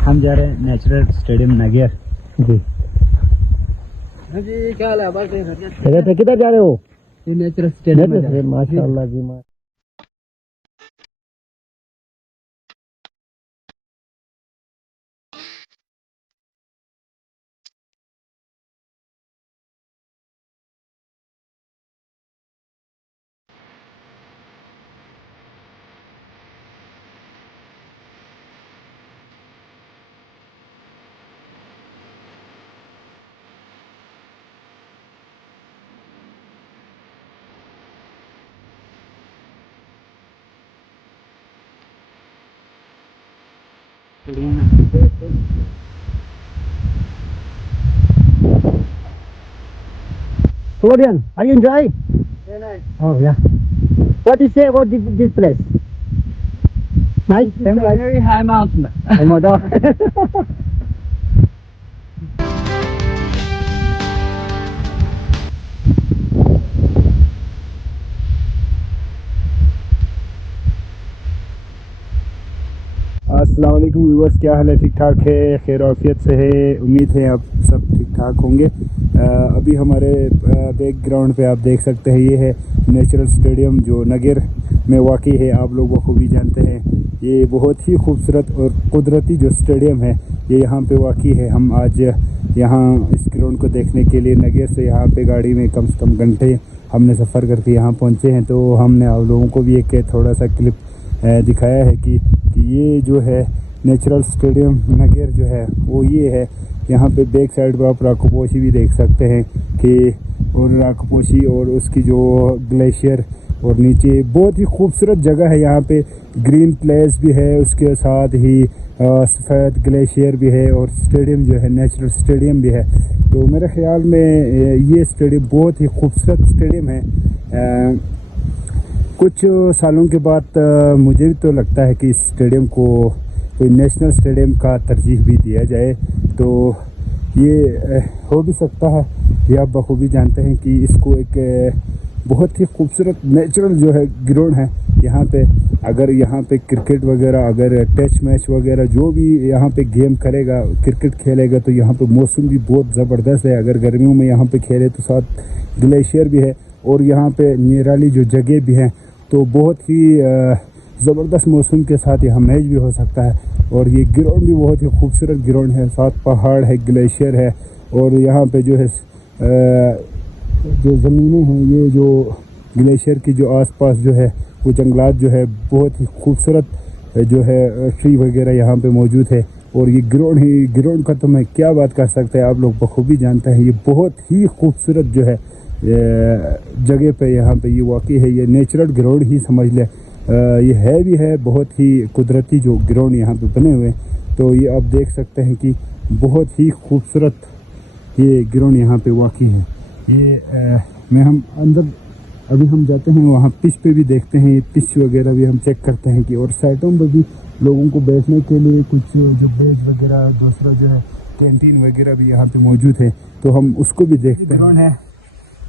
हम जा रहे हैं नेचुरल स्टेडियम नगेर जी। जी क्या हाल है? बस किधर जा रहे हो? ये नेचुरल स्टेडियम। माशाल्लाह जी। Florian, are you enjoying? Very nice. Oh yeah. What do you say about this place? Nice. It's a very high mountain. Oh my God. अस्सलाम वालेकुम व्यूअर्स, क्या हाल है? ठीक ठाक है, खैर आफियत से है। उम्मीद है आप सब ठीक ठाक होंगे। अभी हमारे बैकग्राउंड पे आप देख सकते हैं, ये है नेचुरल स्टेडियम जो नगेर में वाक़ई है। आप लोग बखूबी जानते हैं, ये बहुत ही खूबसूरत और कुदरती जो स्टेडियम है ये यहाँ पे वाक़ई है। हम आज यहाँ इस ग्राउंड को देखने के लिए नगेर से यहाँ पे गाड़ी में कम से कम घंटे हमने सफ़र करके यहाँ पहुँचे हैं। तो हमने आप लोगों को भी एक थोड़ा सा क्लिप दिखाया है कि ये जो है नेचुरल स्टेडियम नगेर जो है वो ये है। यहाँ पे बैक साइड पे आप राकोपोशी भी देख सकते हैं कि और राकोपोशी और उसकी जो ग्लेशियर और नीचे बहुत ही खूबसूरत जगह है। यहाँ पे ग्रीन प्लेस भी है, उसके साथ ही सफ़ेद ग्लेशियर भी है और स्टेडियम जो है नेचुरल स्टेडियम भी है। तो मेरे ख्याल में ये स्टेडियम बहुत ही खूबसूरत स्टेडियम है। कुछ सालों के बाद मुझे भी तो लगता है कि इस स्टेडियम को कोई नेशनल स्टेडियम का तरजीह भी दिया जाए, तो ये हो भी सकता है। ये आप बखूबी जानते हैं कि इसको एक बहुत ही खूबसूरत नेचुरल जो है ग्राउंड है। यहाँ पे अगर यहाँ पे क्रिकेट वगैरह, अगर टेस्ट मैच वगैरह जो भी यहाँ पे गेम करेगा, क्रिकेट खेलेगा, तो यहाँ पे मौसम भी बहुत ज़बरदस्त है। अगर गर्मियों में यहाँ पे खेले तो साथ ग्लेशियर भी है और यहाँ पे निराली जो जगह भी हैं, तो बहुत ही ज़बरदस्त मौसम के साथ यहाँ मैच भी हो सकता है। और ये ग्राउंड भी बहुत ही खूबसूरत ग्राउंड है, साथ पहाड़ है, ग्लेशियर है और यहाँ पे जो है जो ज़मीनें हैं, ये जो ग्लेशियर की जो आसपास जो है वो जंगलात जो है बहुत ही खूबसूरत जो है ट्री वगैरह यहाँ पे मौजूद है। और ये ग्राउंड का तो मैं क्या बात कर सकते हैं, आप लोग बखूबी जानते हैं। ये बहुत ही खूबसूरत जो है जगह पे यहाँ पे ये वाक़ई है। ये नेचुरल ग्राउंड ही समझ ले, ये है भी है बहुत ही कुदरती जो ग्राउंड यहाँ पे बने हुए हैं। तो ये आप देख सकते हैं कि बहुत ही खूबसूरत ये ग्राउंड यहाँ पे वाक़ई है। ये हम अंदर अभी हम जाते हैं, वहाँ पिच पे भी देखते हैं, ये पिच वगैरह भी हम चेक करते हैं कि और साइडों पर भी लोगों को बैठने के लिए कुछ जो बेंच वगैरह, दूसरा जो है कैंटीन वगैरह भी यहाँ पे मौजूद है, तो हम उसको भी देखते हैं।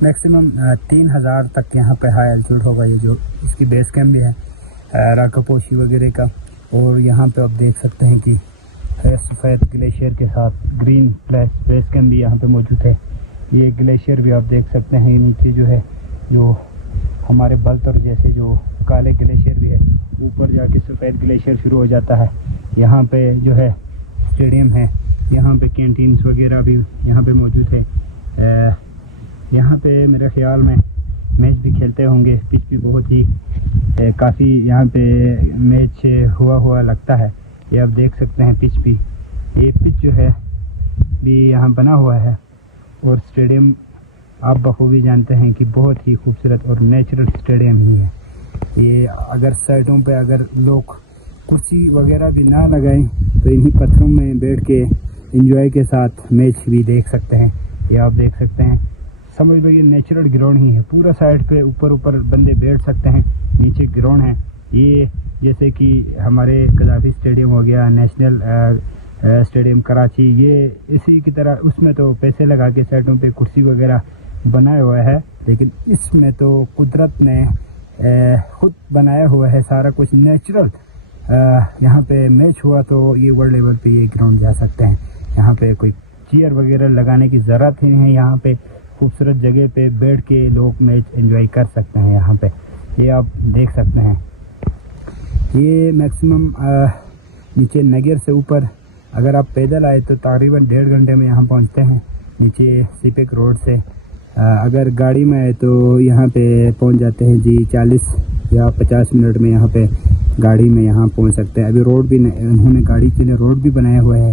मैक्सिमम 3000 तक यहाँ पे हाई एल्टीट्यूड होगा। ये जो इसकी बेस कैंप भी है राकोपोशी वगैरह का। और यहाँ पे आप देख सकते हैं कि सफ़ेद ग्लेशियर के साथ ग्रीन प्लस बेस कैंप भी यहाँ पे मौजूद है। ये ग्लेशियर भी आप देख सकते हैं, नीचे जो है जो हमारे बलतर जैसे जो काले ग्लेशियर भी है, ऊपर जाके सफ़ेद ग्लेशियर शुरू हो जाता है। यहाँ पे जो है स्टेडियम है, यहाँ पे कैंटीन्स वगैरह भी यहाँ पे मौजूद है। यहाँ पे मेरे ख्याल में मैच भी खेलते होंगे। पिच भी बहुत ही काफ़ी यहाँ पे मैच हुआ लगता है। ये आप देख सकते हैं पिच भी, ये पिच जो है भी यहाँ बना हुआ है। और स्टेडियम आप बखूबी जानते हैं कि बहुत ही खूबसूरत और नेचुरल स्टेडियम ही है। ये अगर साइडों पे अगर लोग कुर्सी वगैरह भी ना लगाएं तो इन्हीं पत्थरों में बैठ के एंजॉय के साथ मैच भी देख सकते हैं। ये आप देख सकते हैं, समझ लो ये नेचुरल ग्राउंड ही है। पूरा साइड पे ऊपर बंदे बैठ सकते हैं, नीचे ग्राउंड है। ये जैसे कि हमारे कदाफी स्टेडियम हो गया, नेशनल स्टेडियम कराची, ये इसी की तरह उसमें तो पैसे लगा के साइडों पे कुर्सी वगैरह बनाया हुआ है, लेकिन इसमें तो कुदरत ने खुद बनाया हुआ है सारा कुछ नेचुरल। यहाँ पे मैच हुआ तो ये वर्ल्ड लेवल पे ये ग्राउंड जा सकते हैं। यहाँ पे कोई चेयर वगैरह लगाने की ज़रूरत ही नहीं है। यहाँ पे खूबसूरत जगह पे बैठ के लोग मैच एंजॉय कर सकते हैं। यहाँ पे ये आप देख सकते हैं। ये मैक्सिमम नीचे नगर से ऊपर अगर आप पैदल आए तो तकरीबन 1.5 घंटे में यहाँ पहुँचते हैं नीचे सीपेक रोड से। अगर गाड़ी में आए तो यहाँ पे पहुँच जाते हैं जी 40 या 50 मिनट में यहाँ पे गाड़ी में यहाँ पहुँच सकते हैं। अभी रोड भी उन्होंने गाड़ी के लिए रोड भी बनाया हुआ है।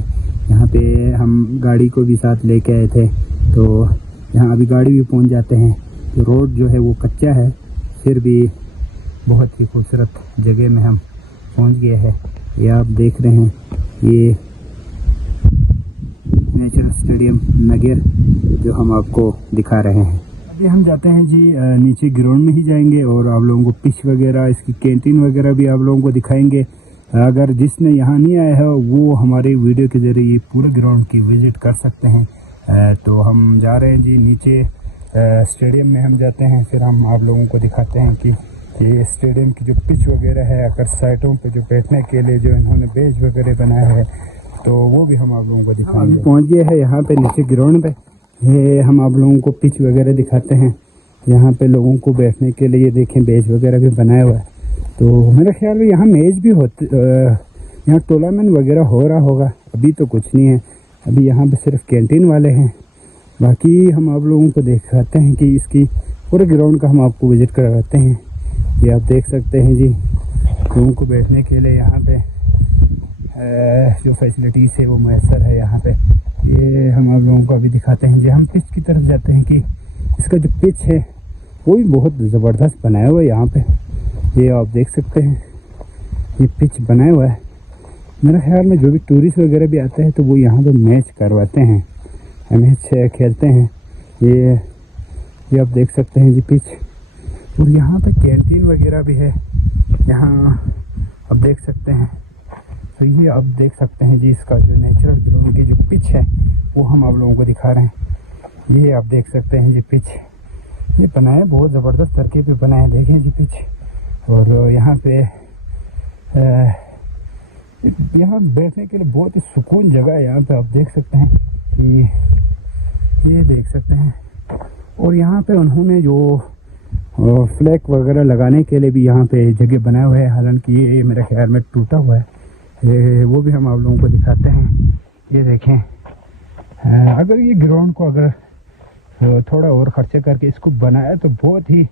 यहाँ पे हम गाड़ी को भी साथ लेके आए थे तो यहाँ अभी गाड़ी भी पहुँच जाते हैं। तो रोड जो है वो कच्चा है, फिर भी बहुत ही खूबसूरत जगह में हम पहुँच गए हैं। ये आप देख रहे हैं, ये नेशनल स्टेडियम नगर जो हम आपको दिखा रहे हैं। अभी हम जाते हैं जी नीचे ग्राउंड में ही जाएंगे और आप लोगों को पिच वगैरह, इसकी कैंटीन वगैरह भी आप लोगों को दिखाएंगे। अगर जिसने यहाँ नहीं आया है वो हमारे वीडियो के ज़रिए ये पूरे ग्राउंड की विज़िट कर सकते हैं। तो हम जा रहे हैं जी नीचे स्टेडियम में हम जाते हैं, फिर हम आप लोगों को दिखाते हैं कि ये स्टेडियम की जो पिच वगैरह है, अगर साइडों पे जो बैठने के लिए जो इन्होंने बेंच वगैरह बनाया है तो वो भी हम आप लोगों को दिखाएंगे। पहुँच गए हैं यहाँ पे नीचे ग्राउंड पे। ये हम आप लोगों को पिच वगैरह दिखाते हैं। यहाँ पे लोगों को बैठने के लिए देखें बेंच वगैरह भी बनाया हुआ है। तो मेरे ख्याल में यहाँ मैच भी होते, यहाँ टूर्नामेंट वगैरह हो रहा होगा। अभी तो कुछ नहीं है, अभी यहाँ पे सिर्फ कैंटीन वाले हैं। बाकी हम आप लोगों को दिखाते हैं कि इसकी पूरे ग्राउंड का हम आपको विज़िट करवाते हैं। ये आप देख सकते हैं जी, लोगों को बैठने के लिए यहाँ पे जो फैसिलिटीज़ है वो मैसर है यहाँ पे। ये हम आप लोगों को अभी दिखाते हैं जी। हम पिच की तरफ जाते हैं कि इसका जो पिच है वो भी बहुत ज़बरदस्त बनाया हुआ है यहाँ पे। ये आप देख सकते हैं, ये पिच बनाया हुआ है। मेरे ख्याल में जो भी टूरिस्ट वगैरह भी आते हैं तो वो यहाँ पे मैच करवाते हैं, मैच खेलते हैं। ये आप देख सकते हैं जी पिच। और यहाँ पे कैंटीन वगैरह भी है यहाँ, आप देख सकते हैं। तो ये आप देख सकते हैं जी, इसका जो नेचुरल ग्राउंड की जो पिच है वो हम आप लोगों को दिखा रहे हैं। ये आप देख सकते हैं जी पिच, ये बनाया बहुत ज़बरदस्त तरकीब पे बनाया है, देखें जी पिच। और यहाँ पे यहाँ बैठने के लिए बहुत ही सुकून जगह है। यहाँ पे आप देख सकते हैं कि ये देख सकते हैं। और यहाँ पे उन्होंने जो फ्लैग वगैरह लगाने के लिए भी यहाँ पे जगह बनाया हुआ है, हालांकि ये मेरे ख्याल में टूटा हुआ है। वो भी हम आप लोगों को दिखाते हैं। ये देखें, अगर ये ग्राउंड को अगर थोड़ा और खर्चा करके इसको बनाया तो बहुत ही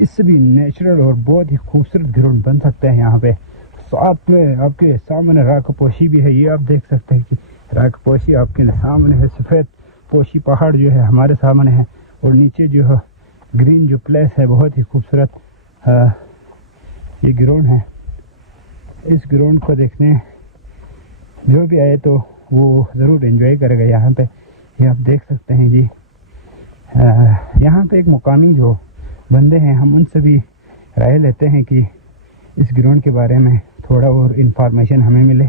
इससे भी नेचुरल और बहुत ही खूबसूरत ग्राउंड बन सकता है। यहाँ पे साथ में आपके सामने राख पोशी भी है। ये आप देख सकते हैं कि राख पोशी आपके सामने है, सफ़ेद पोशी पहाड़ जो है हमारे सामने है, और नीचे जो है ग्रीन जो प्लेस है बहुत ही खूबसूरत ये ग्राउंड है। इस ग्राउंड को देखने जो भी आए तो वो ज़रूर एंजॉय करेगा यहाँ पे। ये आप देख सकते हैं जी। यहाँ पे एक मुकामी जो बंदे हैं, हम उनसे भी राय लेते हैं कि इस ग्राउंड के बारे में थोड़ा और इन्फॉर्मेशन हमें मिले।